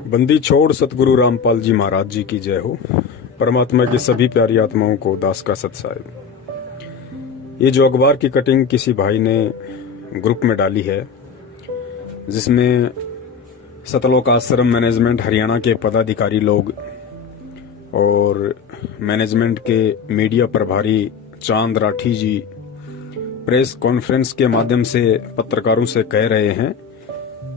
बंदी छोड़ सतगुरु रामपाल जी महाराज जी की जय हो। परमात्मा की सभी प्यारी आत्माओं को दास का सत्साहिब। ये जो अखबार की कटिंग किसी भाई ने ग्रुप में डाली है, जिसमें सतलोक आश्रम मैनेजमेंट हरियाणा के पदाधिकारी लोग और मैनेजमेंट के मीडिया प्रभारी चांद राठी जी प्रेस कॉन्फ्रेंस के माध्यम से पत्रकारों से कह रहे हैं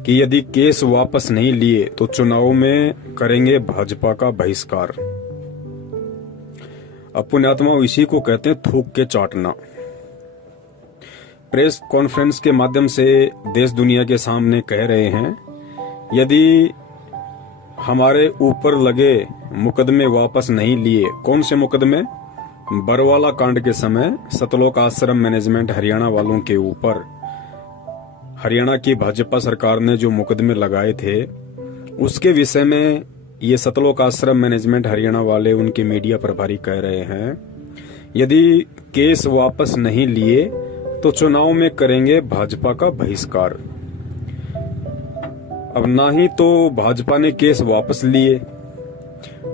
कि यदि केस वापस नहीं लिए तो चुनाव में करेंगे भाजपा का बहिष्कार। अब पुण्यात्मा इसी को कहते हैं थूक के चाटना। प्रेस कॉन्फ्रेंस के माध्यम से देश दुनिया के सामने कह रहे हैं, यदि हमारे ऊपर लगे मुकदमे वापस नहीं लिए। कौन से मुकदमे? बरवाला कांड के समय सतलोक आश्रम मैनेजमेंट हरियाणा वालों के ऊपर हरियाणा की भाजपा सरकार ने जो मुकदमे लगाए थे, उसके विषय में ये सतलोक आश्रम मैनेजमेंट हरियाणा वाले, उनके मीडिया प्रभारी कह रहे हैं, यदि केस वापस नहीं लिए तो चुनाव में करेंगे भाजपा का बहिष्कार। अब ना ही तो भाजपा ने केस वापस लिए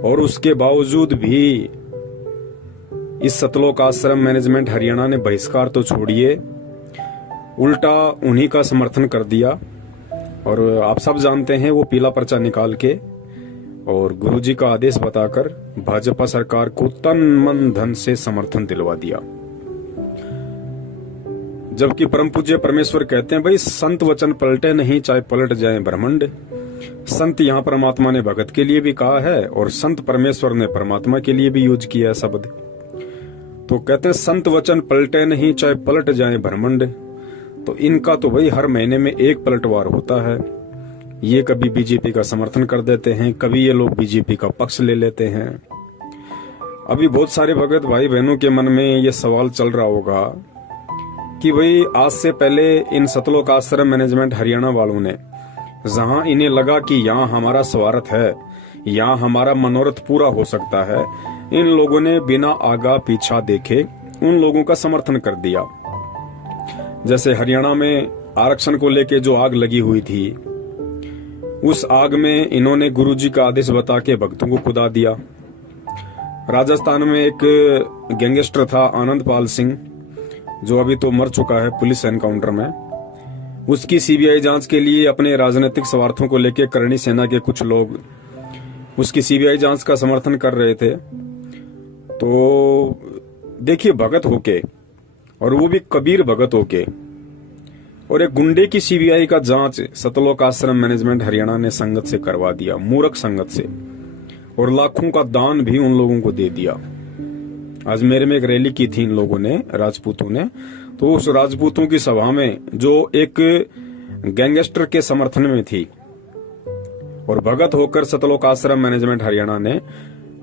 और उसके बावजूद भी इस सतलोक आश्रम मैनेजमेंट हरियाणा ने बहिष्कार तो छोड़िए, उल्टा उन्हीं का समर्थन कर दिया। और आप सब जानते हैं, वो पीला पर्चा निकाल के और गुरुजी का आदेश बताकर भाजपा सरकार को तन मन धन से समर्थन दिलवा दिया। जबकि परम पूज्य परमेश्वर कहते हैं, भाई संत वचन पलटे नहीं, चाहे पलट जाए ब्रह्मांड। संत यहाँ परमात्मा ने भगत के लिए भी कहा है और संत परमेश्वर ने परमात्मा के लिए भी यूज किया है शब्द। तो कहते हैं संत वचन पलटे नहीं, चाहे पलट जाए ब्रह्मांड। तो इनका तो भाई हर महीने में एक पलटवार होता है। ये कभी बीजेपी का समर्थन कर देते हैं, कभी ये लोग बीजेपी का पक्ष ले लेते हैं। अभी बहुत सारे भगत भाई बहनों के मन में ये सवाल चल रहा होगा कि भाई आज से पहले इन सतलोक आश्रम मैनेजमेंट हरियाणा वालों ने, जहां इन्हें लगा कि यहाँ हमारा स्वार्थ है, यहाँ हमारा मनोरथ पूरा हो सकता है, इन लोगों ने बिना आगा पीछा देखे उन लोगों का समर्थन कर दिया। जैसे हरियाणा में आरक्षण को लेके जो आग लगी हुई थी, उस आग में इन्होंने गुरुजी का आदेश बता के भक्तों को कुदा दिया। राजस्थान में एक गैंगस्टर था आनंदपाल सिंह, जो अभी तो मर चुका है पुलिस एनकाउंटर में। उसकी सीबीआई जांच के लिए अपने राजनीतिक स्वार्थों को लेकर करणी सेना के कुछ लोग उसकी सीबीआई जांच का समर्थन कर रहे थे। तो देखिए, भगत होके, और वो भी कबीर भगत होके, और एक गुंडे की सीबीआई का जांच सतलोक आश्रम मैनेजमेंट हरियाणा ने संगत से करवा दिया, मूर्ख संगत से, और लाखों का दान भी उन लोगों को दे दिया। आज मेरे में एक रैली की थी इन लोगों ने, राजपूतों ने। तो उस राजपूतों की सभा में जो एक गैंगस्टर के समर्थन में थी, और भगत होकर सतलोक आश्रम मैनेजमेंट हरियाणा ने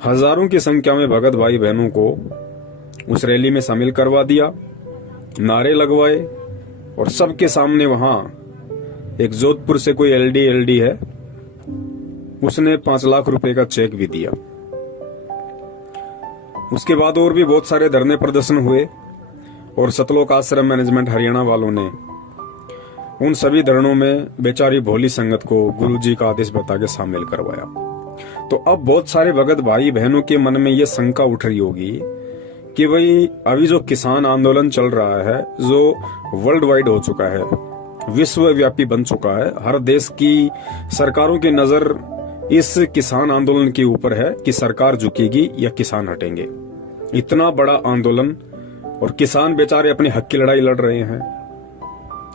हजारों की संख्या में भगत भाई बहनों को उस रैली में शामिल करवा दिया, नारे लगवाए, और सबके सामने वहां एक जोधपुर से कोई एलडी है, उसने 5 लाख रुपए का चेक भी दिया। उसके बाद और भी बहुत सारे धरने प्रदर्शन हुए, और सतलोक आश्रम मैनेजमेंट हरियाणा वालों ने उन सभी धरनों में बेचारी भोली संगत को गुरुजी का आदेश बता के शामिल करवाया। तो अब बहुत सारे भगत भाई बहनों के मन में ये शंका उठ रही होगी कि भाई अभी जो किसान आंदोलन चल रहा है, जो वर्ल्ड वाइड हो चुका है, विश्वव्यापी बन चुका है, हर देश की सरकारों की नजर इस किसान आंदोलन के ऊपर है कि सरकार झुकेगी या किसान हटेंगे। इतना बड़ा आंदोलन, और किसान बेचारे अपने हक की लड़ाई लड़ रहे हैं,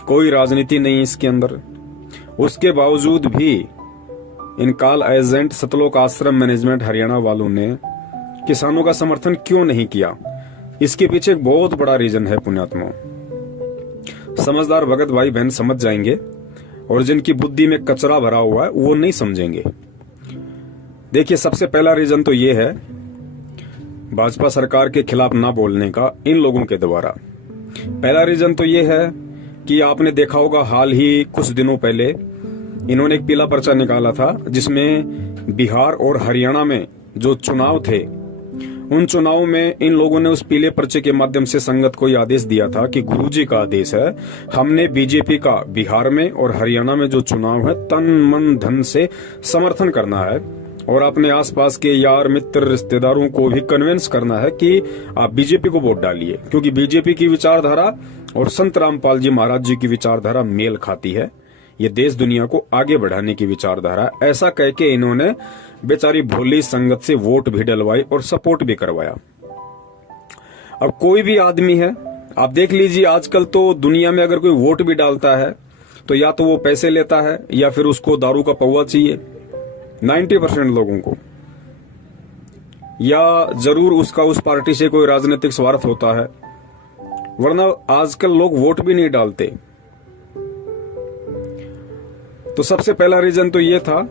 कोई राजनीति नहीं इसके अंदर। उसके बावजूद भी इन कॉल एजेंट सतलोक आश्रम मैनेजमेंट हरियाणा वालों ने किसानों का समर्थन क्यों नहीं किया? इसके पीछे एक बहुत बड़ा रीजन है पुण्यात्मा। समझदार भगत भाई बहन समझ जाएंगे, और जिनकी बुद्धि में कचरा भरा हुआ है वो नहीं समझेंगे। देखिए, सबसे पहला रीजन तो ये है भाजपा सरकार के खिलाफ ना बोलने का इन लोगों के द्वारा। पहला रीजन तो ये है कि आपने देखा होगा, हाल ही कुछ दिनों पहले इन्होंने एक पीला पर्चा निकाला था, जिसमें बिहार और हरियाणा में जो चुनाव थे उन चुनाव में इन लोगों ने उस पीले पर्चे के माध्यम से संगत को यह आदेश दिया था कि गुरुजी का आदेश है, हमने बीजेपी का बिहार में और हरियाणा में जो चुनाव है तन मन धन से समर्थन करना है और अपने आसपास के यार मित्र रिश्तेदारों को भी कन्विंस करना है कि आप बीजेपी को वोट डालिए, क्योंकि बीजेपी की विचारधारा और संत रामपाल जी महाराज जी की विचारधारा मेल खाती है। ये देश दुनिया को आगे बढ़ाने की विचारधारा। ऐसा कह के इन्होंने बेचारी भोली संगत से वोट भी डलवाई और सपोर्ट भी करवाया। अब कोई भी आदमी है, आप देख लीजिए, आजकल तो दुनिया में अगर कोई वोट भी डालता है तो या तो वो पैसे लेता है या फिर उसको दारू का पौवा चाहिए 90% लोगों को, या जरूर उसका उस पार्टी से कोई राजनीतिक स्वार्थ होता है, वरना आजकल लोग वोट भी नहीं डालते। तो सबसे पहला रीजन तो ये था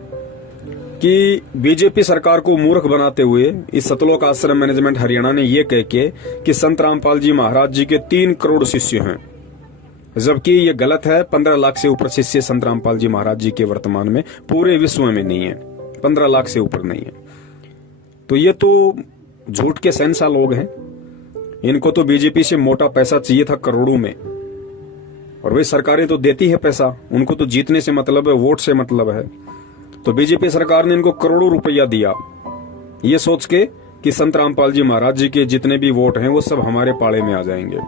कि बीजेपी सरकार को मूर्ख बनाते हुए इस सतलोक आश्रम मैनेजमेंट हरियाणा ने यह कह के कि संत रामपाल जी महाराज जी के 3 करोड़ शिष्य हैं, जबकि ये गलत है। 15 लाख से ऊपर शिष्य संत रामपाल जी महाराज जी के वर्तमान में पूरे विश्व में नहीं है, 15 लाख से ऊपर नहीं है। तो ये तो झूठ के शहंशाह लोग हैं। इनको तो बीजेपी से मोटा पैसा चाहिए था करोड़ों में, और वे सरकारें तो देती है पैसा, उनको तो जीतने से मतलब है, वोट से मतलब है। तो बीजेपी सरकार ने इनको करोड़ों रुपया दिया ये सोच के कि संत रामपाल जी महाराज जी के जितने भी वोट हैं वो सब हमारे पाले में आ जाएंगे।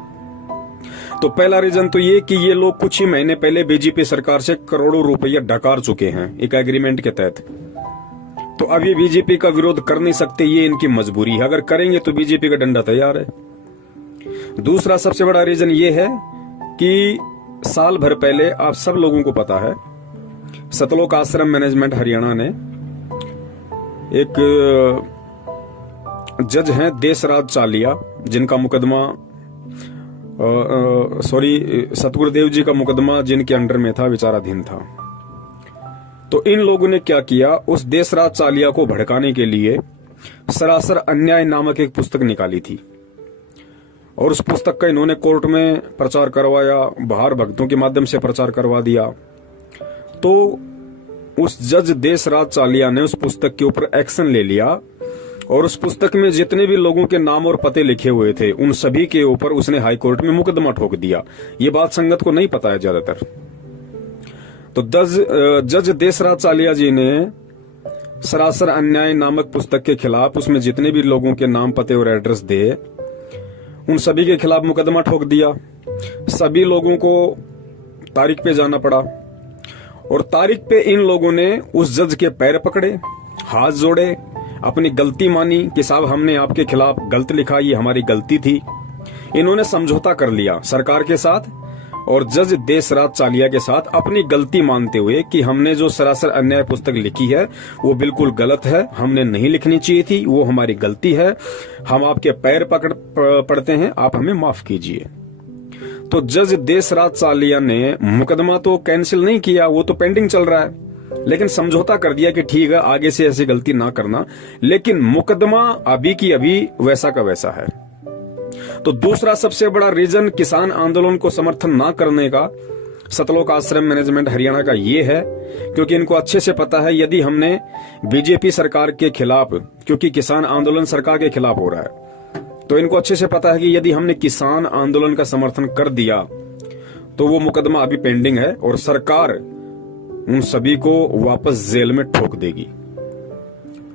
तो पहला रीजन तो ये कि ये लोग कुछ ही महीने पहले बीजेपी सरकार से करोड़ों रुपया डकार चुके हैं एक एग्रीमेंट के तहत। तो अब ये बीजेपी का विरोध कर नहीं सकते, ये इनकी मजबूरी है। अगर करेंगे तो बीजेपी का डंडा तैयार है। दूसरा सबसे बड़ा रीजन ये है कि साल भर पहले, आप सब लोगों को पता है, सतलोक आश्रम मैनेजमेंट हरियाणा ने एक जज हैं देशराज चालिया, जिनका मुकदमा सतगुरुदेव जी का मुकदमा जिनके अंडर में था, विचाराधीन था। तो इन लोगों ने क्या किया, उस देशराज चालिया को भड़काने के लिए सरासर अन्याय नामक एक पुस्तक निकाली थी, और उस पुस्तक का इन्होंने कोर्ट में प्रचार करवाया, बाहर भक्तों के माध्यम से प्रचार करवा दिया। तो उस जज देशराज चालिया ने उस पुस्तक के ऊपर एक्शन ले लिया, और उस पुस्तक में जितने भी लोगों के नाम और पते लिखे हुए थे उन सभी के ऊपर उसने हाई कोर्ट में मुकदमा ठोक दिया। ये बात संगत को नहीं पता है ज्यादातर। तो जज देशराज चालिया जी ने सरासर अन्याय नामक पुस्तक के खिलाफ, उसमें जितने भी लोगों के नाम पते और एड्रेस दे, उन सभी के खिलाफ मुकदमा ठोक दिया। सभी लोगों को तारीख पे जाना पड़ा, और तारीख पे इन लोगों ने उस जज के पैर पकड़े, हाथ जोड़े, अपनी गलती मानी कि साहब हमने आपके खिलाफ गलत लिखा, ये हमारी गलती थी। इन्होंने समझौता कर लिया सरकार के साथ और जज देशराज चालिया के साथ, अपनी गलती मानते हुए कि हमने जो सरासर अन्याय पुस्तक लिखी है वो बिल्कुल गलत है, हमने नहीं लिखनी चाहिए थी, वो हमारी गलती है, हम आपके पैर पड़ते हैं, आप हमें माफ कीजिए। तो जज देशराज चालिया ने मुकदमा तो कैंसिल नहीं किया, वो तो पेंडिंग चल रहा है, लेकिन समझौता कर दिया कि ठीक है आगे से ऐसी गलती ना करना, लेकिन मुकदमा अभी की अभी वैसा का वैसा है। तो दूसरा सबसे बड़ा रीजन किसान आंदोलन को समर्थन ना करने का सतलोक आश्रम मैनेजमेंट हरियाणा का ये है, क्योंकि इनको अच्छे से पता है यदि हमने बीजेपी सरकार के खिलाफ, क्योंकि किसान आंदोलन सरकार के खिलाफ हो रहा है, तो इनको अच्छे से पता है कि यदि हमने किसान आंदोलन का समर्थन कर दिया तो वो मुकदमा अभी पेंडिंग है और सरकार उन सभी को वापस जेल में ठोक देगी।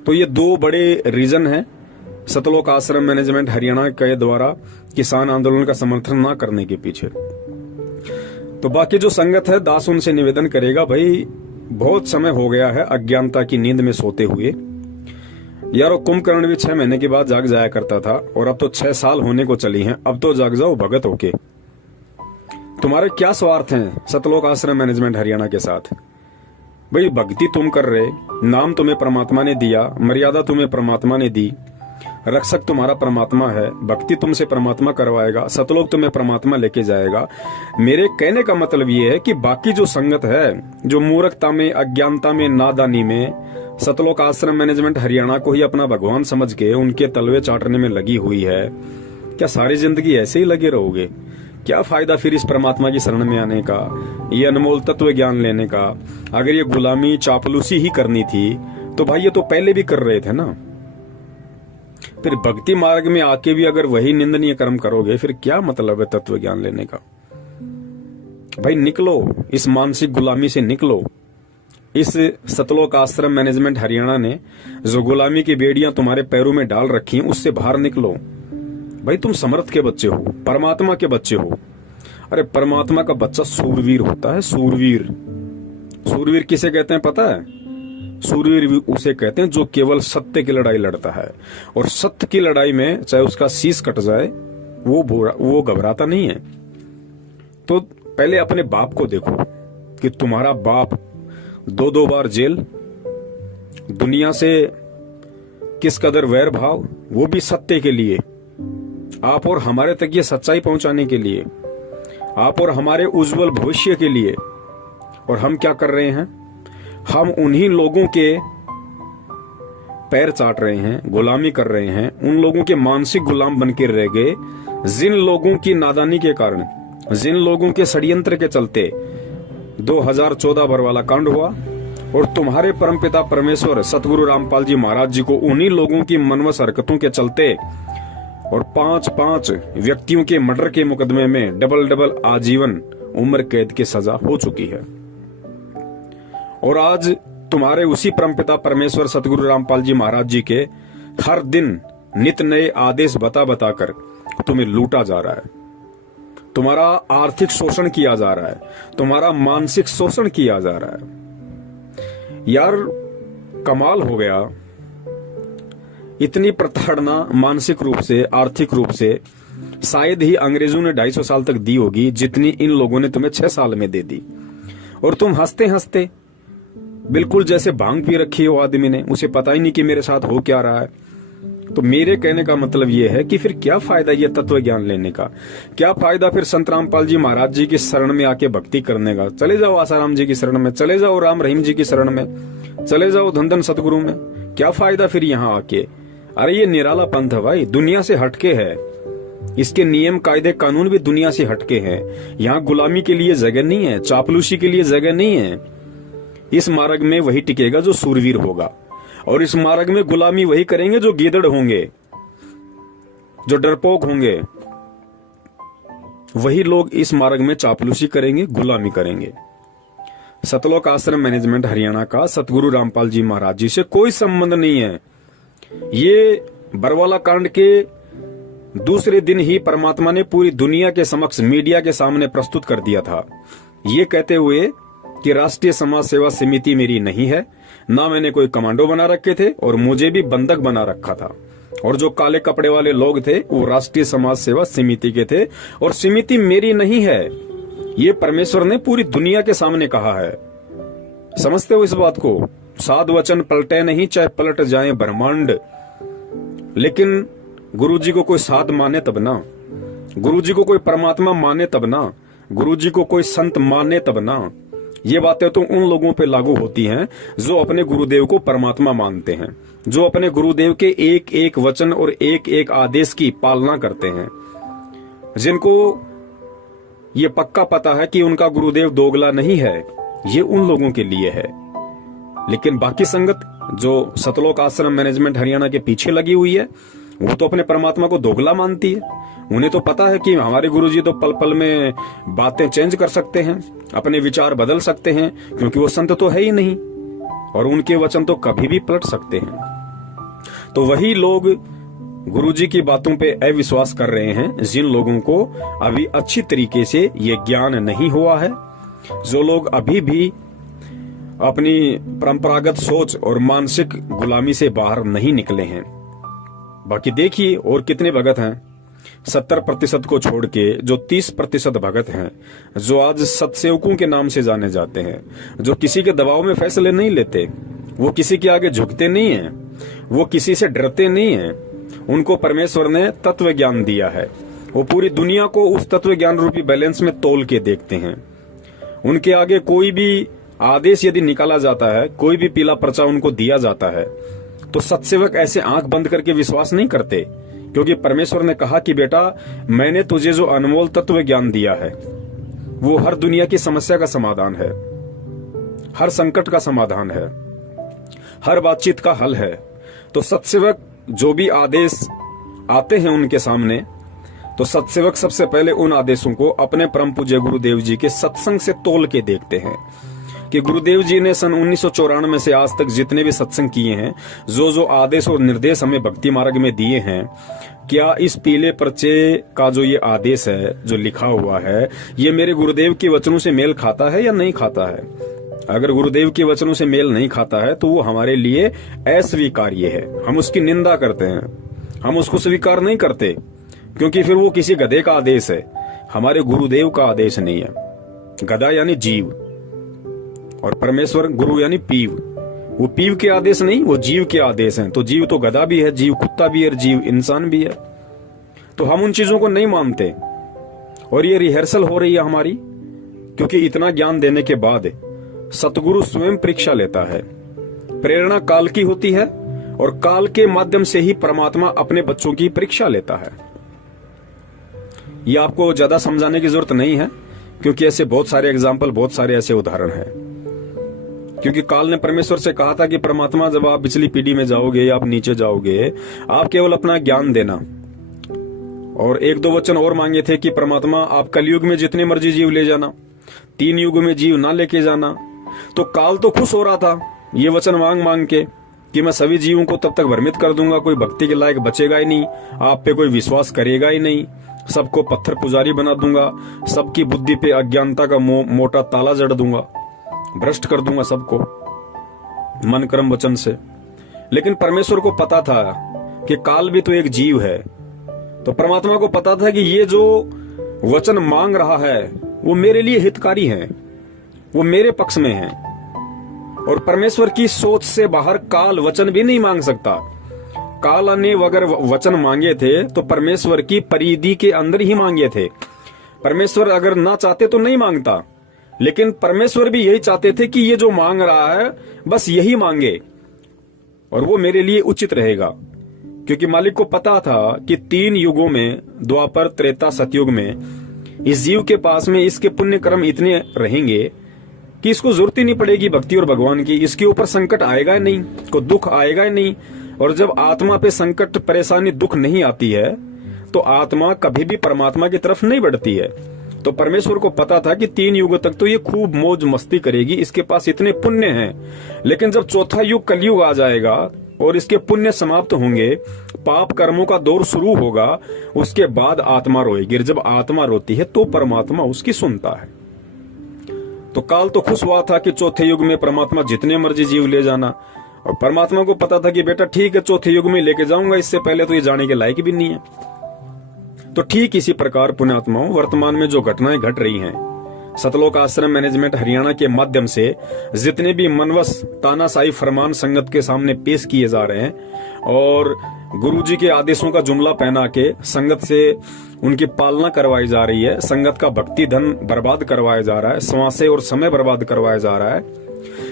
तो ये 2 बड़े रीजन हैं सतलोक आश्रम मैनेजमेंट हरियाणा के द्वारा किसान आंदोलन का समर्थन ना करने के पीछे। तो बाकी जो संगत है, दास उनसे निवेदन करेगा, भाई बहुत समय हो गया है अज्ञानता की नींद में सोते हुए। यारो कुंभकर्ण भी 6 महीने के बाद जाग जाया करता था, और अब तो 6 साल होने को चली हैं, अब तो जाग जाओ भगत होके। तुम्हारे क्या स्वार्थ हैं सतलोक आश्रम मैनेजमेंट हरियाणा के साथ? भाई भक्ति तुम कर रहे, नाम तुम्हें परमात्मा ने दिया, मर्यादा तुम्हें परमात्मा ने दी, रक्षक तुम्हारा परमात्मा है, भक्ति तुमसे परमात्मा करवाएगा, सतलोक तुम्हें परमात्मा लेके जाएगा। मेरे कहने का मतलब ये है कि बाकी जो संगत है, जो मूर्खता में, अज्ञानता में, नादानी में सतलोक आश्रम मैनेजमेंट हरियाणा को ही अपना भगवान समझ के उनके तलवे चाटने में लगी हुई है, क्या सारी जिंदगी ऐसे ही लगे रहोगे? क्या फायदा फिर इस परमात्मा की शरण में आने का, ये अनमोल तत्व ज्ञान लेने का? अगर ये गुलामी चापलूसी ही करनी थी तो भाई ये तो पहले भी कर रहे थे ना। फिर भक्ति मार्ग में आके भी अगर वही निंदनीय कर्म करोगे, फिर क्या मतलब है तत्व ज्ञान लेने का? भाई निकलो, इस मानसिक गुलामी से निकलो। इस सतलोक आश्रम मैनेजमेंट हरियाणा ने जो गुलामी की बेड़ियां तुम्हारे पैरों में डाल रखी हैं, उससे बाहर निकलो। भाई तुम समर्थ के बच्चे हो, परमात्मा के बच्चे हो। अरे परमात्मा का बच्चा सूरवीर होता है, सूरवीर। सूरवीर किसे कहते हैं पता है? सूरवीर उसे कहते हैं जो केवल सत्य की लड़ाई लड़ता है, और सत्य की लड़ाई में चाहे उसका शीश कट जाए वो घबराता नहीं है। तो पहले अपने बाप को देखो कि तुम्हारा बाप 2-2 बार जेल, दुनिया से किस कदर वैर भाव, वो भी सत्य के लिए, आप और हमारे तक ये सच्चाई पहुंचाने के लिए, आप और हमारे उज्जवल भविष्य के लिए। और हम क्या कर रहे हैं? हम उन्हीं लोगों के पैर चाट रहे हैं, गुलामी कर रहे हैं, उन लोगों के मानसिक गुलाम बनकर रह गए जिन लोगों की नादानी के कारण, जिन लोगों के षड्यंत्र के चलते 2014 बरवाला कांड हुआ। और तुम्हारे परमपिता परमेश्वर सतगुरु रामपाल जी महाराज जी को उन्हीं लोगों की मनवस हरकतों के चलते और 5-5 व्यक्तियों के मर्डर के मुकदमे में डबल आजीवन उम्र कैद की सजा हो चुकी है। और आज तुम्हारे उसी परमपिता परमेश्वर सतगुरु रामपाल जी महाराज जी के हर दिन नित नए आदेश बताकर तुम्हें लूटा जा रहा है, तुम्हारा आर्थिक शोषण किया जा रहा है, तुम्हारा मानसिक शोषण किया जा रहा है। यार कमाल हो गया। इतनी प्रताड़ना मानसिक रूप से, आर्थिक रूप से शायद ही अंग्रेजों ने 250 साल तक दी होगी जितनी इन लोगों ने तुम्हें 6 साल में दे दी। और तुम हंसते हंसते बिल्कुल जैसे भांग पी रखी हो आदमी ने, उसे पता ही नहीं कि मेरे साथ हो क्या रहा है। तो मेरे कहने का मतलब यह है कि फिर क्या फायदा ये तत्व ज्ञान लेने का? क्या फायदा फिर संत रामपाल जी महाराज जी की शरण में आके भक्ति करने का? चले जाओ आसाराम जी की शरण में, चले जाओ राम रहीम जी की शरण में, चले जाओ धन सतगुरु में। क्या फायदा फिर यहाँ आके? अरे ये निराला पंथ है भाई, दुनिया से हटके है। इसके नियम कायदे कानून भी दुनिया से हटके हैं। यहाँ गुलामी के लिए जगह नहीं है, चापलूसी के लिए जगह नहीं है। इस मार्ग में वही टिकेगा जो सूरवीर होगा, और इस मार्ग में गुलामी वही करेंगे जो गीदड़ होंगे, जो डरपोक होंगे। वही लोग इस मार्ग में चापलूसी करेंगे, गुलामी करेंगे। सतलोक आश्रम मैनेजमेंट हरियाणा का सतगुरु रामपाल जी महाराज जी से कोई संबंध नहीं है। ये बरवाला कांड के दूसरे दिन ही परमात्मा ने पूरी दुनिया के समक्ष मीडिया के सामने प्रस्तुत कर दिया था, ये कहते हुए कि राष्ट्रीय समाज सेवा समिति मेरी नहीं है, ना मैंने कोई कमांडो बना रखे थे और मुझे भी बंधक बना रखा था। और जो काले कपड़े वाले लोग थे वो राष्ट्रीय समाज सेवा समिति के थे, और समिति मेरी नहीं है। ये परमेश्वर ने पूरी दुनिया के सामने कहा है। समझते हो इस बात को? साध वचन पलटे नहीं, चाहे पलट जाए ब्रह्मांड। लेकिन गुरुजी को कोई साध माने तब ना, गुरुजी को कोई परमात्मा माने तब ना, गुरुजी को कोई संत माने तब ना। ये बातें तो उन लोगों पे लागू होती हैं जो अपने गुरुदेव को परमात्मा मानते हैं, जो अपने गुरुदेव के एक एक वचन और एक एक आदेश की पालना करते हैं, जिनको ये पक्का पता है कि उनका गुरुदेव दोगला नहीं है। ये उन लोगों के लिए है। लेकिन बाकी संगत जो सतलोक आश्रम मैनेजमेंट हरियाणा के पीछे लगी हुई है, वो तो अपने परमात्मा को दोगला मानती है। उन्हें तो पता है कि हमारे गुरुजी तो पल पल में बातें चेंज कर सकते हैं, अपने विचार बदल सकते हैं, क्योंकि वो संत तो है ही नहीं, और उनके वचन तो कभी भी पलट सकते हैं। तो वही लोग गुरुजी की बातों पे अविश्वास कर रहे हैं जिन लोगों को अभी अच्छी तरीके से ये ज्ञान नहीं हुआ है, जो लोग अभी भी अपनी परंपरागत सोच और मानसिक गुलामी से बाहर नहीं निकले हैं। बाकी देखिए और कितने भगत हैं 70% को छोड़ के, जो 30% भगत हैं, जो आज सत्सेवकों के नाम से जाने जाते हैं, जो किसी के दबाव में फैसले नहीं लेते, वो किसी के आगे झुकते नहीं हैं, वो किसी से डरते नहीं हैं। उनको परमेश्वर ने तत्व ज्ञान दिया है, वो पूरी दुनिया को उस तत्व ज्ञान रूपी बैलेंस में तोल के देखते हैं। उनके आगे कोई भी आदेश यदि निकाला जाता है, कोई भी पीला पर्चा उनको दिया जाता है, तो सत्सेवक ऐसे आंख बंद करके विश्वास नहीं करते, क्योंकि परमेश्वर ने कहा कि बेटा मैंने तुझे जो अनमोल तत्व ज्ञान दिया है वो हर दुनिया की समस्या का समाधान है, हर संकट का समाधान है, हर बातचीत का हल है। तो सत्सेवक जो भी आदेश आते हैं उनके सामने, तो सत्सेवक सबसे पहले उन आदेशों को अपने परम पूज्य गुरुदेव जी के सत्संग से तोल के देखते हैं कि गुरुदेव जी ने सन 1994 से आज तक जितने भी सत्संग किए हैं, जो आदेश और निर्देश हमें भक्ति मार्ग में दिए हैं, क्या इस पीले पर्चे का जो ये आदेश है, जो लिखा हुआ है, ये मेरे गुरुदेव के वचनों से मेल खाता है या नहीं खाता है? अगर गुरुदेव के वचनों से मेल नहीं खाता है तो वो हमारे लिए अस्वीकार्य है, हम उसकी निंदा करते हैं, हम उसको स्वीकार नहीं करते, क्योंकि फिर वो किसी गधे का आदेश है, हमारे गुरुदेव का आदेश नहीं है। गधा यानी जीव और परमेश्वर गुरु यानी पीव, वो पीव के आदेश नहीं, वो जीव के आदेश हैं। तो जीव तो गधा भी है, जीव कुत्ता भी है, जीव इंसान भी है। तो हम उन चीजों को नहीं मानते और ये रिहर्सल हो रही है हमारी, क्योंकि इतना ज्ञान देने के बाद सतगुरु स्वयं परीक्षा लेता है। प्रेरणा काल की होती है और काल के माध्यम से ही परमात्मा अपने बच्चों की परीक्षा लेता है। ये आपको ज्यादा समझाने की जरूरत नहीं है, क्योंकि ऐसे बहुत सारे एग्जाम्पल, बहुत सारे ऐसे उदाहरण हैं। क्योंकि काल ने परमेश्वर से कहा था कि परमात्मा, जब आप पिछली पीढ़ी में जाओगे या आप नीचे जाओगे, आप केवल अपना ज्ञान देना। और एक दो वचन और मांगे थे कि परमात्मा, आप कलयुग में जितने मर्जी जीव ले जाना, 3 युग में जीव ना लेके जाना। तो काल तो खुश हो रहा था ये वचन मांग मांग के कि मैं सभी जीवों को तब तक भ्रमित कर दूंगा, कोई भक्ति के लायक बचेगा ही नहीं, आप पे कोई विश्वास करेगा ही नहीं, सबको पत्थर पुजारी बना दूंगा, सबकी बुद्धि पे अज्ञानता का मोटा ताला जड़ दूंगा, भ्रष्ट कर दूंगा सबको मन कर्म वचन से। लेकिन परमेश्वर को पता था कि काल भी तो एक जीव है। तो परमात्मा को पता था कि ये जो वचन मांग रहा है वो मेरे लिए हितकारी है, वो मेरे पक्ष में है। और परमेश्वर की सोच से बाहर काल वचन भी नहीं मांग सकता। काल ने अगर वचन मांगे थे तो परमेश्वर की परिधि के अंदर ही मांगे थे। परमेश्वर अगर ना चाहते तो नहीं मांगता, लेकिन परमेश्वर भी यही चाहते थे कि ये जो मांग रहा है बस यही मांगे और वो मेरे लिए उचित रहेगा। क्योंकि मालिक को पता था कि 3 युगों में, द्वापर, त्रेता, सतयुग में, इस जीव के पास में इसके पुण्य कर्म इतने रहेंगे कि इसको जरूरत ही नहीं पड़ेगी भक्ति और भगवान की। इसके ऊपर संकट आएगा ही नहीं, कोई दुख आएगा ही नहीं। और जब आत्मा पे संकट, परेशानी, दुख नहीं आती है तो आत्मा कभी भी परमात्मा की तरफ नहीं बढ़ती है। तो परमेश्वर को पता था कि 3 युग तक तो ये खूब मौज मस्ती करेगी, इसके पास इतने पुण्य हैं। लेकिन जब चौथा युग कलयुग आ जाएगा और इसके पुण्य समाप्त होंगे, पाप कर्मों का दौर शुरू होगा, उसके बाद आत्मा रोएगी। जब आत्मा रोती है तो परमात्मा उसकी सुनता है। तो काल तो खुश हुआ था कि चौथे युग में परमात्मा जितने मर्जी जीव ले जाना, और परमात्मा को पता था कि बेटा ठीक है, चौथे युग में लेके जाऊंगा, इससे पहले तो ये जाने के लायक भी नहीं है। तो ठीक इसी प्रकार पुण्यात्माओं, वर्तमान में जो घटनाएं घट रही हैं, सतलोक आश्रम मैनेजमेंट हरियाणा के माध्यम से जितने भी मनवस तानाशाही फरमान संगत के सामने पेश किए जा रहे हैं और गुरुजी के आदेशों का जुमला पहना के संगत से उनकी पालना करवाई जा रही है, संगत का भक्ति धन बर्बाद करवाया जा रहा है, श्वासें और समय बर्बाद करवाया जा रहा है,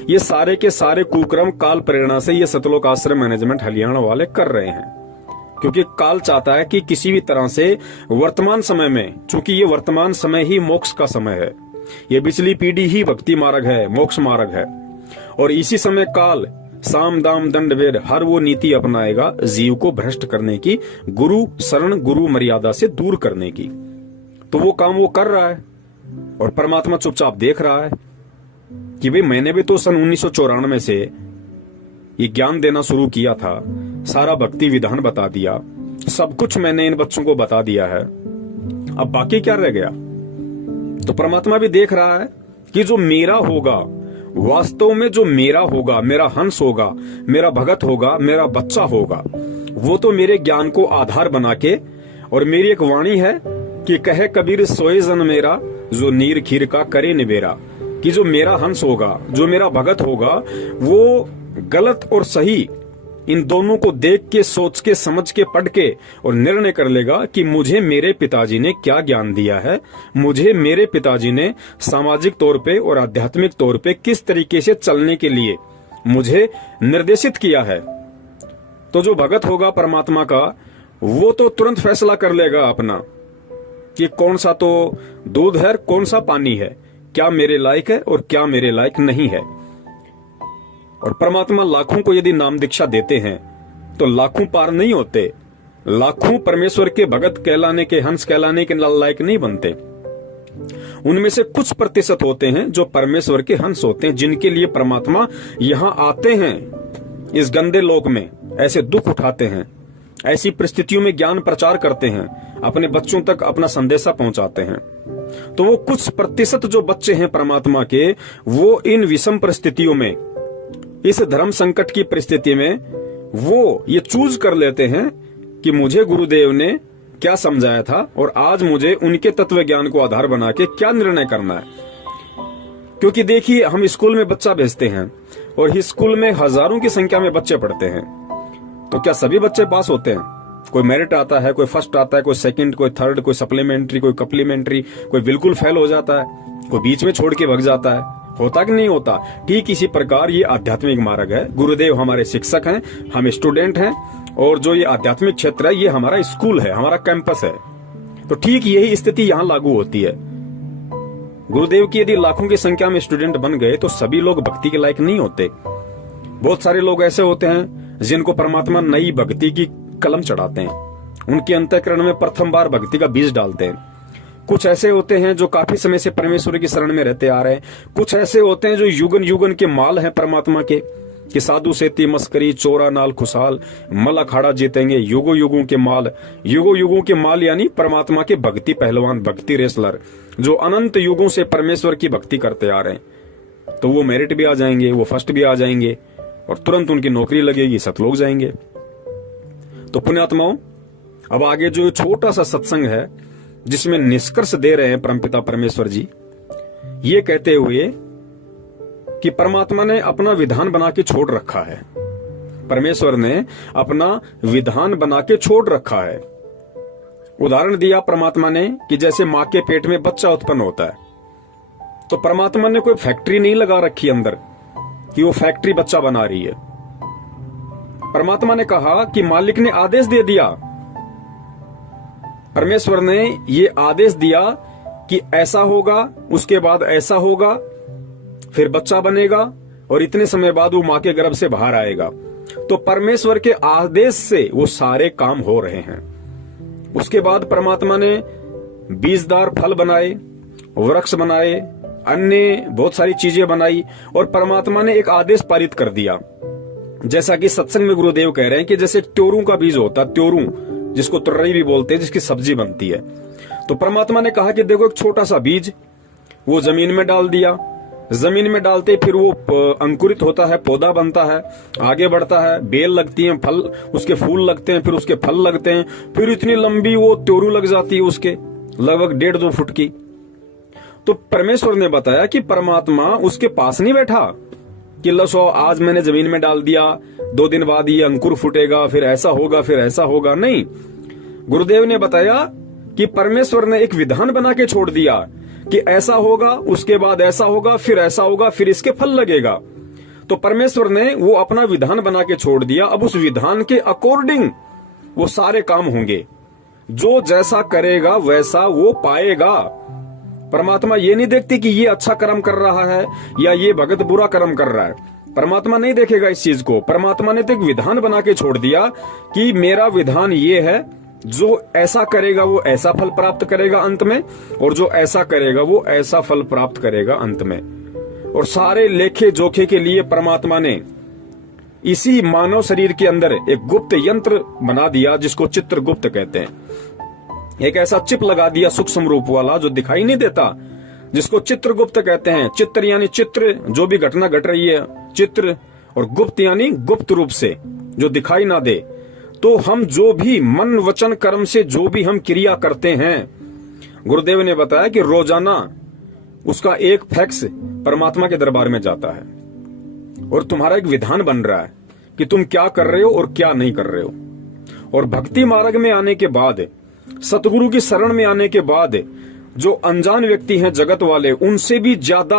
ये सारे के सारे कुक्रम काल प्रेरणा से ये सतलोक आश्रम मैनेजमेंट हरियाणा वाले कर रहे हैं। क्योंकि काल चाहता है कि किसी भी तरह से वर्तमान समय में, चूंकि ये वर्तमान समय ही मोक्ष का समय है, ये पिछली पीढ़ी ही भक्ति मार्ग है, मोक्ष मार्ग है, और इसी समय काल साम दाम दंड भेद हर वो नीति अपनाएगा जीव को भ्रष्ट करने की, गुरु शरण गुरु मर्यादा से दूर करने की। तो वो काम वो कर रहा है और परमात्मा चुपचाप देख रहा है कि भाई मैंने भी तो सन 1994 से ये ज्ञान देना शुरू किया था, सारा भक्ति विधान बता दिया, सब कुछ मैंने इन बच्चों को बता दिया है, अब बाकी क्या रह गया। तो परमात्मा भी देख रहा है कि जो मेरा होगा, वास्तव में जो मेरा होगा, मेरा हंस होगा, मेरा भगत होगा, मेरा बच्चा होगा, वो तो मेरे ज्ञान को आधार बना के, और मेरी एक वाणी है कि कहे कबीर सोए जन मेरा, जो नीर खीर का करे निबेरा, कि जो मेरा हंस होगा, जो मेरा भगत होगा, वो गलत और सही इन दोनों को देख के, सोच के, समझ के, पढ़ के और निर्णय कर लेगा कि मुझे मेरे पिताजी ने क्या ज्ञान दिया है, मुझे मेरे पिताजी ने सामाजिक तौर पे और आध्यात्मिक तौर पे किस तरीके से चलने के लिए मुझे निर्देशित किया है। तो जो भगत होगा परमात्मा का, वो तो तुरंत फैसला कर लेगा अपना कि कौन सा तो दूध है, कौन सा पानी है, क्या मेरे लायक है और क्या मेरे लायक नहीं है। और परमात्मा लाखों को यदि नाम दीक्षा देते हैं तो लाखों पार नहीं होते। लाखों परमेश्वर के भगत कहलाने के, हंस कहलाने के लायक नहीं बनते। उनमें से कुछ प्रतिशत होते हैं जो परमेश्वर के हंस होते हैं, जिनके लिए परमात्मा यहां आते हैं, इस गंदे लोक में ऐसे दुख उठाते हैं, ऐसी परिस्थितियों में ज्ञान प्रचार करते हैं, अपने बच्चों तक अपना संदेशा पहुंचाते हैं। तो वो कुछ प्रतिशत जो बच्चे हैं परमात्मा के, वो इन विषम परिस्थितियों में, इस धर्म संकट की परिस्थिति में, वो ये चूज कर लेते हैं कि मुझे गुरुदेव ने क्या समझाया था और आज मुझे उनके तत्व ज्ञान को आधार बना के क्या निर्णय करना है। क्योंकि देखिए, हम स्कूल में बच्चा भेजते हैं और इस स्कूल में हजारों की संख्या में बच्चे पढ़ते हैं, तो क्या सभी बच्चे पास होते हैं? कोई मेरिट आता है, कोई फर्स्ट आता है, कोई सेकंड, कोई थर्ड, कोई सप्लीमेंट्री, कोई कप्लीमेंट्री, कोई बिल्कुल फेल हो जाता है, कोई बीच में छोड़ के भग जाता है। होता कि नहीं होता? ठीक इसी प्रकार ये आध्यात्मिक मार्ग है। गुरुदेव हमारे शिक्षक हैं, हम स्टूडेंट हैं, और जो ये आध्यात्मिक क्षेत्र है ये हमारा स्कूल है, हमारा कैंपस है। तो ठीक यही स्थिति यहाँ लागू होती है। गुरुदेव की यदि लाखों की संख्या में स्टूडेंट बन गए तो सभी लोग भक्ति के लायक नहीं होते। बहुत सारे लोग ऐसे होते हैं जिनको परमात्मा नई भक्ति की कलम चढ़ाते हैं, उनके अंतःकरण में प्रथम बार भक्ति का बीज डालते हैं। कुछ ऐसे होते हैं जो काफी समय से परमेश्वर की शरण में रहते आ रहे हैं। कुछ ऐसे होते हैं जो युगन युगन के माल हैं परमात्मा के, कि साधु सेती मस्करी चोरा नाल खुशहाल मल अखाड़ा जीतेंगे, युगों युगों के माल। युगों युगों के माल यानी परमात्मा के भक्ति पहलवान, भक्ति रेसलर, जो अनंत युगों से परमेश्वर की भक्ति करते आ रहे हैं। तो वो मेरिट भी आ जाएंगे, वो फर्स्ट भी आ जाएंगे और तुरंत उनकी नौकरी लगेगी, सतलोक जाएंगे। तो पुण्यात्माओं, अब आगे जो छोटा सा सत्संग है जिसमें निष्कर्ष दे रहे हैं परमपिता परमेश्वर जी, ये कहते हुए कि परमात्मा ने अपना विधान बना के छोड़ रखा है। परमेश्वर ने अपना विधान बना के छोड़ रखा है। उदाहरण दिया परमात्मा ने कि जैसे मां के पेट में बच्चा उत्पन्न होता है, तो परमात्मा ने कोई फैक्ट्री नहीं लगा रखी अंदर कि वो फैक्ट्री बच्चा बना रही है। परमात्मा ने कहा कि मालिक ने आदेश दे दिया, परमेश्वर ने ये आदेश दिया कि ऐसा होगा, उसके बाद ऐसा होगा, फिर बच्चा बनेगा और इतने समय बाद वो मां के गर्भ से बाहर आएगा। तो परमेश्वर के आदेश से वो सारे काम हो रहे हैं। उसके बाद परमात्मा ने बीजदार फल बनाए, वृक्ष बनाए, अन्य बहुत सारी चीजें बनाई और परमात्मा ने एक आदेश पारित कर दिया। जैसा कि सत्संग में गुरुदेव कह रहे हैं कि जैसे त्योरू का बीज होता है, त्योरू जिसको तुर्रई भी बोलते हैं, जिसकी सब्जी बनती है। तो परमात्मा ने कहा कि देखो एक छोटा सा बीज वो जमीन में डाल दिया, जमीन में डालते फिर वो अंकुरित होता है, पौधा बनता है, आगे बढ़ता है, बेल लगती है, फल, उसके फूल लगते हैं, फिर उसके फल लगते हैं, फिर इतनी लंबी वो त्योरू लग जाती है उसके, लगभग 1.5-2 फुट की। तो परमेश्वर ने बताया कि परमात्मा उसके पास नहीं बैठा कि लो आज मैंने जमीन में डाल दिया, 2 दिन बाद ये अंकुर फूटेगा, फिर ऐसा होगा, फिर ऐसा होगा। नहीं, गुरुदेव ने बताया कि परमेश्वर ने एक विधान बना के छोड़ दिया कि ऐसा होगा, उसके बाद ऐसा होगा, फिर ऐसा होगा, फिर इसके फल लगेगा। तो परमेश्वर ने वो अपना विधान बना के छोड़ दिया। अब उस विधान के अकॉर्डिंग वो सारे काम होंगे। जो जैसा करेगा वैसा वो पाएगा। परमात्मा ये नहीं देखती कि ये अच्छा कर्म कर रहा है या ये भगत बुरा कर्म कर रहा है। परमात्मा नहीं देखेगा इस चीज को। परमात्मा ने तो एक विधान बना के छोड़ दिया कि मेरा विधान ये है, जो ऐसा करेगा वो ऐसा फल प्राप्त करेगा अंत में, और जो ऐसा करेगा वो ऐसा फल प्राप्त करेगा अंत में। और सारे लेखे जोखे के लिए परमात्मा ने इसी मानव शरीर के अंदर एक गुप्त यंत्र बना दिया जिसको चित्रगुप्त कहते हैं। एक ऐसा चिप लगा दिया सूक्ष्म रूप वाला जो दिखाई नहीं देता, जिसको चित्रगुप्त कहते हैं। चित्र यानी चित्र, जो भी घटना घट रही है चित्र, और गुप्त यानी गुप्त रूप से जो दिखाई ना दे। तो हम जो भी मन वचन कर्म से जो भी हम क्रिया करते हैं, गुरुदेव ने बताया कि रोजाना उसका एक फैक्स परमात्मा के दरबार में जाता है और तुम्हारा एक विधान बन रहा है कि तुम क्या कर रहे हो और क्या नहीं कर रहे हो। और भक्ति मार्ग में आने के बाद, सतगुरु की शरण में आने के बाद, जो अनजान व्यक्ति हैं जगत वाले, उनसे भी ज्यादा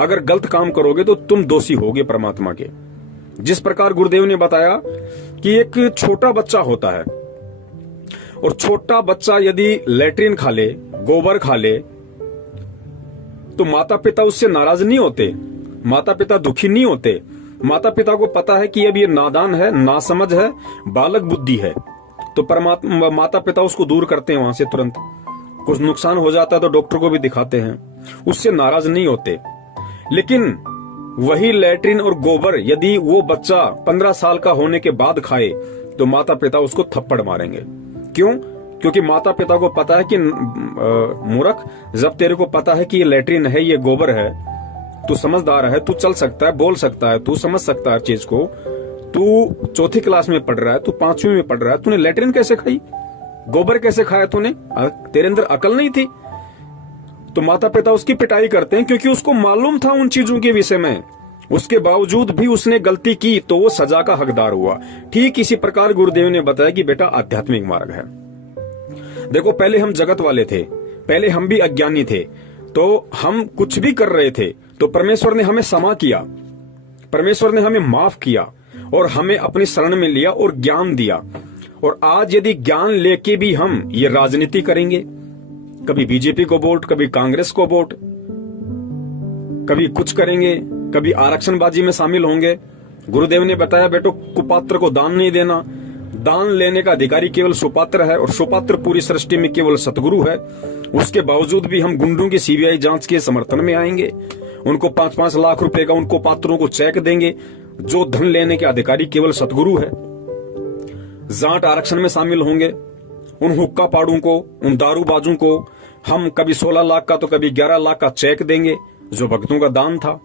अगर गलत काम करोगे तो तुम दोषी होगे परमात्मा के। जिस प्रकार गुरुदेव ने बताया कि एक छोटा बच्चा होता है और छोटा बच्चा यदि लैट्रिन खा ले, गोबर खा ले, तो माता पिता उससे नाराज नहीं होते, माता पिता दुखी नहीं होते। माता पिता को पता है कि अब ये नादान है, नासमझ है, बालक बुद्धि है, तो परमात्मा माता पिता उसको दूर करते हैं वहां से तुरंत। कुछ नुकसान हो जाता है तो डॉक्टर को भी दिखाते हैं, उससे नाराज नहीं होते। लेकिन वही लैट्रिन और गोबर यदि वो बच्चा 15 साल का होने के बाद खाए तो माता पिता उसको थप्पड़ मारेंगे। क्यों? क्योंकि माता पिता को पता है कि मूर्ख, जब तेरे को पता है कि ये लैट्रिन है, ये गोबर है, तू समझदार है, तू चल सकता है, बोल सकता है, तू समझ सकता है चीज को, तू चौथी क्लास में पढ़ रहा है, तू 5वीं में पढ़ रहा है, तूने लैट्रिन कैसे खाई, गोबर कैसे खाया तूने, तेरे अंदर अकल नहीं थी? तो माता पिता उसकी पिटाई करते हैं क्योंकि उसको मालूम था उन चीजों के विषय में, उसके बावजूद भी उसने गलती की तो वो सजा का हकदार हुआ। ठीक इसी प्रकार गुरुदेव ने बताया कि बेटा आध्यात्मिक मार्ग है। देखो, पहले हम जगत वाले थे, पहले हम भी अज्ञानी थे, तो हम कुछ भी कर रहे थे तो परमेश्वर ने हमें क्षमा किया, परमेश्वर ने हमें माफ किया और हमें अपनी शरण में लिया और ज्ञान दिया। और आज यदि ज्ञान लेके भी हम ये राजनीति करेंगे, कभी बीजेपी को वोट, कभी कांग्रेस को वोट, कभी कुछ करेंगे, कभी आरक्षणबाजी में शामिल होंगे। गुरुदेव ने बताया बेटो, कुपात्र को दान नहीं देना, दान लेने का अधिकारी केवल सुपात्र है और सुपात्र पूरी सृष्टि में केवल सतगुरु है। उसके बावजूद भी हम गुंडों की सीबीआई जांच के समर्थन में आएंगे, उनको 5-5 लाख रुपए का उनको पात्रों को चेक देंगे। जो धन लेने के अधिकारी केवल सतगुरु है। जाट आरक्षण में शामिल होंगे, उन हुक्का पाड़ों को, उन दारूबाजों को हम कभी 16 लाख का तो कभी 11 लाख का चेक देंगे जो भक्तों का दान था।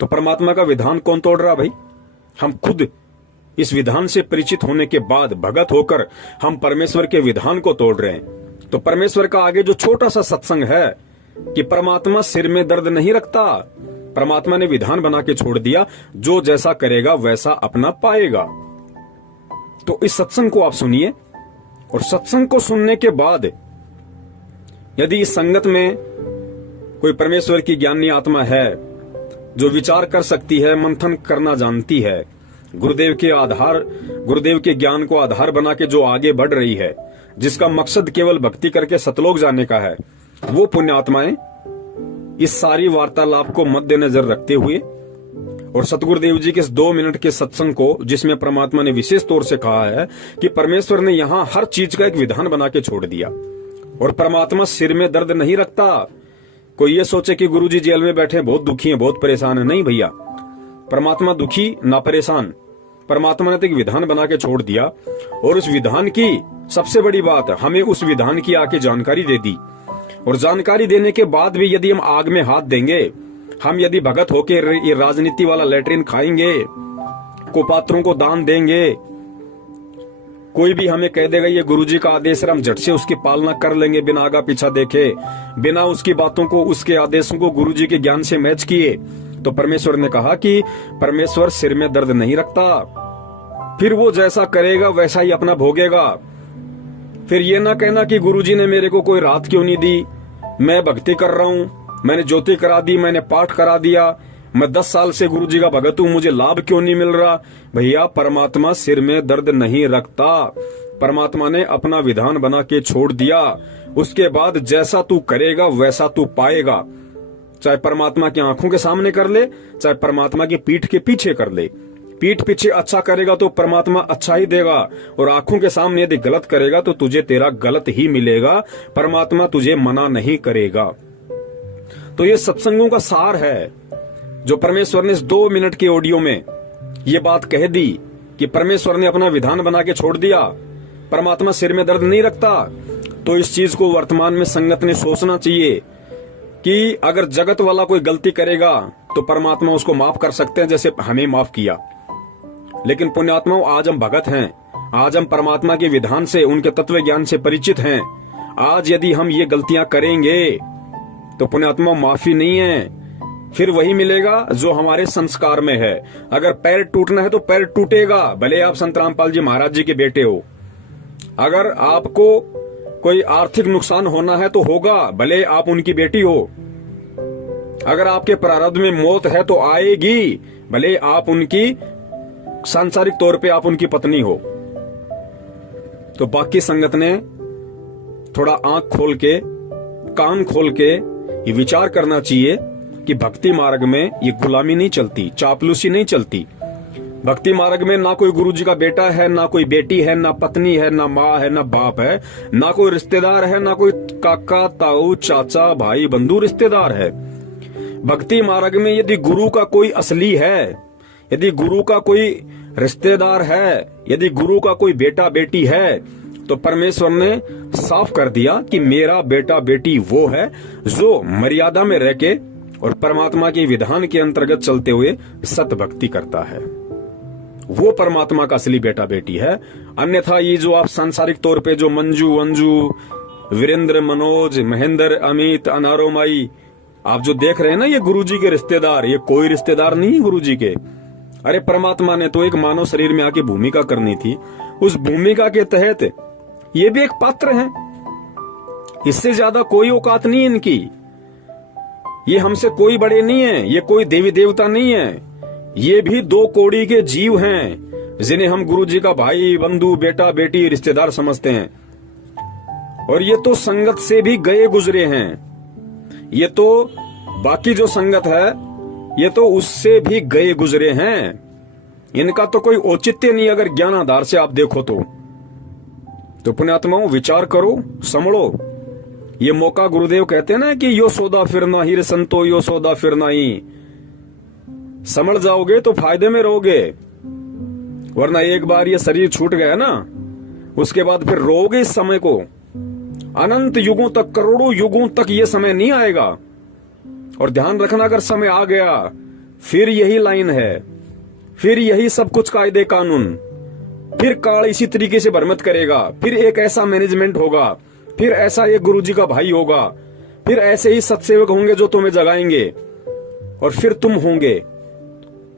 तो परमात्मा का विधान कौन तोड़ रहा भाई? हम खुद इस विधान से परिचित होने के बाद भगत होकर हम परमेश्वर के विधान को तोड़ रहे हैं। तो परमेश्वर का आगे जो छोटा सा सत्संग है कि परमात्मा सिर में दर्द नहीं रखता, परमात्मा ने विधान बना के छोड़ दिया, जो जैसा करेगा वैसा अपना पाएगा। तो इस सत्संग को आप सुनिए और सत्संग को सुनने के बाद यदि इस संगत में कोई परमेश्वर की ज्ञानी आत्मा है जो विचार कर सकती है, मंथन करना जानती है, गुरुदेव के ज्ञान को आधार बना के जो आगे बढ़ रही है, जिसका मकसद केवल भक्ति करके सतलोक जाने का है, वो पुण्यात्माएं इस सारी वार्तालाप को मद्देनजर रखते हुए और सतगुरुदेव जी के इस 2 मिनट के सत्संग को, जिसमें परमात्मा ने विशेष तौर से कहा है कि परमेश्वर ने यहाँ हर चीज का एक विधान बना के छोड़ दिया और परमात्मा सिर में दर्द नहीं रखता। कोई ये सोचे कि गुरुजी जेल में बैठे बहुत दुखी हैं, बहुत परेशान है, नहीं भैया, परमात्मा दुखी ना परेशान। परमात्मा ने तो एक विधान बना के छोड़ दिया और उस विधान की सबसे बड़ी बात, हमें उस विधान की आके जानकारी दे दी। और जानकारी देने के बाद भी यदि हम आग में हाथ देंगे, हम यदि भगत होके ये राजनीति वाला लैट्रिन खाएंगे, कुपात्रों को दान देंगे, कोई भी हमें कह देगा ये गुरुजी का आदेश है, हम झट से उसकी पालना कर लेंगे बिना आगा पीछा देखे, बिना उसकी बातों को, उसके आदेशों को गुरुजी के ज्ञान से मैच किए, तो परमेश्वर ने कहा कि परमेश्वर सिर में दर्द नहीं रखता, फिर वो जैसा करेगा वैसा ही अपना भोगेगा। फिर ये ना कहना कि गुरुजी ने मेरे को कोई राहत क्यों नहीं दी, मैं भक्ति कर रहा हूँ, मैंने ज्योति करा दी, मैंने पाठ करा दिया, मैं 10 साल से गुरुजी का भगत हूँ, मुझे लाभ क्यों नहीं मिल रहा। भैया, परमात्मा सिर में दर्द नहीं रखता, परमात्मा ने अपना विधान बना के छोड़ दिया, उसके बाद जैसा तू करेगा वैसा तू पाएगा। चाहे परमात्मा की आंखों के सामने कर ले, चाहे परमात्मा की पीठ के पीछे कर ले। पीठ पीछे अच्छा करेगा तो परमात्मा अच्छा ही देगा, और आंखों के सामने यदि गलत करेगा तो तुझे तेरा गलत ही मिलेगा, परमात्मा तुझे मना नहीं करेगा। तो ये सत्संगों का सार है जो परमेश्वर ने इस 2 मिनट के ऑडियो में ये बात कह दी कि परमेश्वर ने अपना विधान बना के छोड़ दिया, परमात्मा सिर में दर्द नहीं रखता। तो इस चीज को वर्तमान में संगत ने सोचना चाहिए कि अगर जगत वाला कोई गलती करेगा तो परमात्मा उसको माफ कर सकते हैं, जैसे हमें माफ किया। लेकिन पुण्यात्माओं, आज हम भगत हैं, आज हम परमात्मा के विधान से, उनके तत्व ज्ञान से परिचित हैं। आज यदि हम ये गलतियां करेंगे तो पुण्यात्माओं माफी नहीं है, फिर वही मिलेगा जो हमारे संस्कार में है। अगर पैर टूटना है तो पैर टूटेगा, भले आप संत रामपाल जी महाराज जी के बेटे हो। अगर आपको कोई आर्थिक नुकसान होना है तो होगा, भले आप उनकी बेटी हो। अगर आपके प्रारब्ध में मौत है तो आएगी, भले आप उनकी सांसारिक तौर पे आप उनकी पत्नी हो। तो बाकी संगत ने थोड़ा आंख खोल के, कान खोल के ये विचार करना चाहिए कि भक्ति मार्ग में ये गुलामी नहीं चलती, चापलूसी नहीं चलती। भक्ति मार्ग में ना कोई गुरुजी का बेटा है, ना कोई बेटी है, ना पत्नी है, ना माँ है, ना बाप है, ना कोई रिश्तेदार है, ना कोई काका ताऊ चाचा भाई बंधु रिश्तेदार है। भक्ति मार्ग में यदि गुरु का कोई असली है, यदि गुरु का कोई रिश्तेदार है, यदि गुरु का कोई बेटा बेटी है, तो परमेश्वर ने साफ कर दिया कि मेरा बेटा बेटी वो है जो मर्यादा में रह के और परमात्मा के विधान के अंतर्गत चलते हुए सत भक्ति करता है। वो परमात्मा का असली बेटा बेटी है। अन्यथा ये जो आप सांसारिक तौर पे जो मंजू अंजू वीरेंद्र मनोज महेंद्र अमित अनारोमाई आप जो देख रहे हैं ना, ये गुरुजी के रिश्तेदार, ये कोई रिश्तेदार नहीं है गुरुजी के। अरे परमात्मा ने तो एक मानव शरीर में आके भूमिका करनी थी, उस भूमिका के तहत ये भी एक पात्र हैं, इससे ज्यादा कोई औकात नहीं इनकी। ये हमसे कोई बड़े नहीं है, ये कोई देवी देवता नहीं है, ये भी दो कौड़ी के जीव हैं जिन्हें हम गुरुजी का भाई बंधु बेटा बेटी रिश्तेदार समझते हैं। और ये तो संगत से भी गए गुजरे हैं, ये तो बाकी जो संगत है ये तो उससे भी गए गुजरे हैं। इनका तो कोई औचित्य नहीं अगर ज्ञान आधार से आप देखो तो पुण्यात्माओं विचार करो, संभलो। ये मौका गुरुदेव कहते हैं ना कि यो सौदा फिर ना ही रे संतो, यो सौदा फिर ना ही। समझ जाओगे तो फायदे में रहोगे, वरना एक बार ये शरीर छूट गया ना, उसके बाद फिर रोगे इस समय को। अनंत युगों तक, करोड़ों युगों तक ये समय नहीं आएगा। और ध्यान रखना, अगर समय आ गया फिर यही लाइन है, फिर यही सब कुछ कायदे कानून, फिर काल इसी तरीके से भ्रमित करेगा, फिर एक ऐसा मैनेजमेंट होगा, फिर ऐसा एक गुरुजी का भाई होगा, फिर ऐसे ही सत्सेवक होंगे जो तुम्हें जगाएंगे, और फिर तुम होंगे।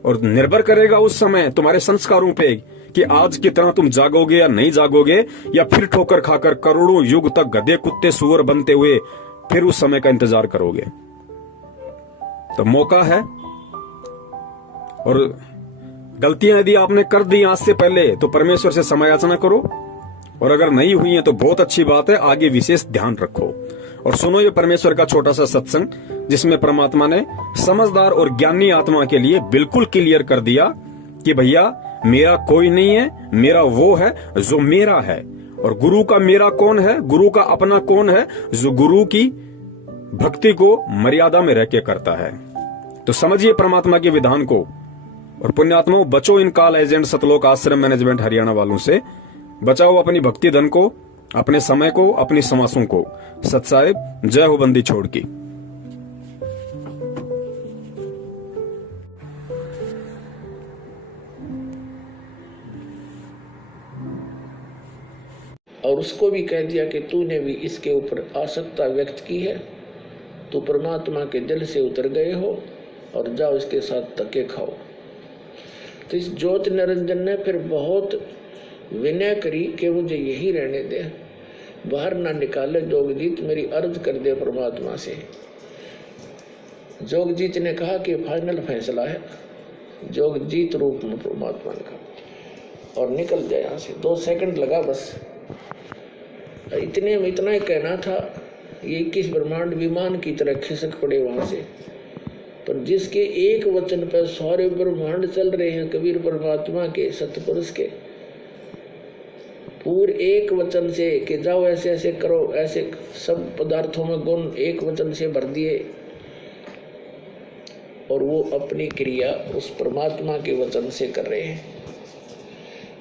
और निर्भर करेगा उस समय तुम्हारे संस्कारों पे कि आज की तरह तुम जागोगे या नहीं जागोगे, या फिर ठोकर खाकर करोड़ों युग तक गधे कुत्ते सुअर बनते हुए फिर उस समय का इंतजार करोगे। तो मौका है, और गलतियां यदि आपने कर दी आज से पहले तो परमेश्वर से क्षमा याचना करो, और अगर नहीं हुई है तो बहुत अच्छी बात है, आगे विशेष ध्यान रखो। और सुनो ये परमेश्वर का छोटा सा सत्संग, जिसमें परमात्मा ने समझदार और ज्ञानी आत्मा के लिए बिल्कुल क्लियर कर दिया कि भैया मेरा कोई नहीं है, मेरा वो है जो मेरा है। और गुरु का मेरा कौन है, गुरु का अपना कौन है, जो गुरु की भक्ति को मर्यादा में रह के करता है। तो समझिए परमात्मा के विधान को, और पुण्यात्माओं बचो इन काल एजेंट सतलोक आश्रम मैनेजमेंट हरियाणा वालों से। बचाओ अपनी भक्ति धन को, अपने समय को, अपनी समासों को। सत साहिब, जय हो बंदी छोड़ की। और उसको भी कह दिया कि तूने भी इसके ऊपर आसक्ता व्यक्त की है, तू परमात्मा के दिल से उतर गए हो, और जाओ इसके साथ धक्के खाओ। तो इस ज्योति निरंजन ने फिर बहुत विनय करी कि मुझे यही रहने दे, बाहर ना निकाले जोगजीत, मेरी अर्ज कर दे परमात्मा से। जोगजीत ने कहा कि फाइनल फैसला है, जोगजीत रूप में परमात्मा ने कहा, और निकल जाए यहाँ से। 2 सेकंड लगा बस, इतने में इतना ही कहना था, ये 21 ब्रह्मांड विमान की तरह खिसक पड़े वहां से। पर जिसके एक वचन पर सारे ब्रह्मांड चल रहे हैं, कबीर परमात्मा के सतपुरुष के पूरे एक वचन से कि जाओ ऐसे ऐसे करो, ऐसे सब पदार्थों में गुण एक वचन से भर दिए, और वो अपनी क्रिया उस परमात्मा के वचन से कर रहे हैं।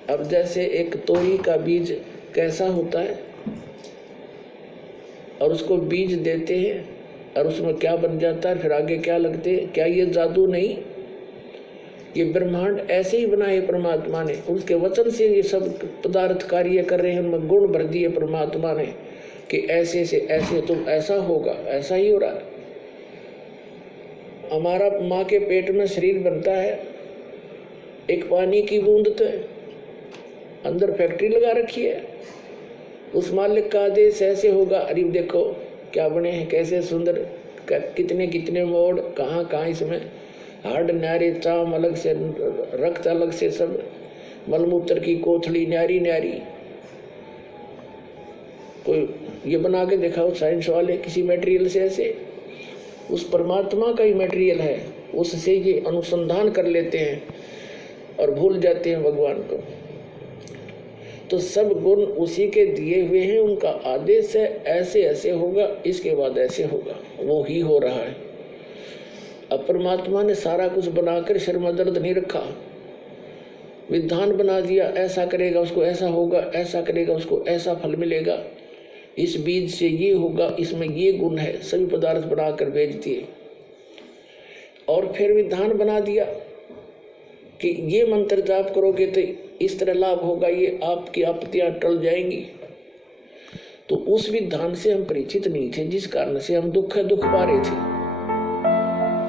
अब जैसे एक तोरी का बीज कैसा होता है, और उसको बीज देते हैं और उसमें क्या बन जाता है, फिर आगे क्या लगते हैं, क्या ये जादू नहीं? ये ब्रह्मांड ऐसे ही बनाए परमात्मा ने, उसके वचन से ये सब पदार्थ कार्य कर रहे हैं, उनमें गुण भर दिए परमात्मा ने कि ऐसे से ऐसे तुम ऐसा होगा, ऐसा ही हो रहा है। हमारा माँ के पेट में शरीर बनता है, एक पानी की बूंद तो है, अंदर फैक्ट्री लगा रखी है, उस मालिक का आदेश ऐसे होगा। अरे देखो क्या बने हैं, कैसे सुंदर, कितने कितने मोड़, कहाँ कहाँ इसमें हार्ड न्यारी, चाम अलग से, रक्त अलग से, सब मलमूत्र की कोथड़ी न्यारी न्यारी। कोई ये बना के दिखाओ साइंस वाले किसी मटेरियल से, ऐसे उस परमात्मा का ही मटेरियल है, उससे ये अनुसंधान कर लेते हैं। और भूल जाते हैं भगवान को। तो सब गुण उसी के दिए हुए हैं, उनका आदेश है ऐसे ऐसे होगा, इसके बाद ऐसे होगा, वो ही हो रहा है। अब परमात्मा ने सारा कुछ बनाकर सिर में दर्द नहीं रखा, विधान बना दिया, ऐसा करेगा उसको ऐसा होगा, ऐसा करेगा उसको ऐसा फल मिलेगा, इस बीज से ये होगा, इसमें ये गुण है, सभी पदार्थ बनाकर भेज दिए। और फिर विधान बना दिया कि ये मंत्र जाप करोगे तो इस तरह लाभ होगा, ये आपकी आपत्तियां टल जाएंगी। तो उस विधान से हम परिचित नहीं थे, जिस कारण से हम दुख पा रहे थे।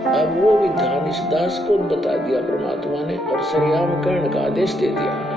अब वो विधान इस दास को बता दिया परमात्मा ने और सरियाम कर्ण का आदेश दे दिया।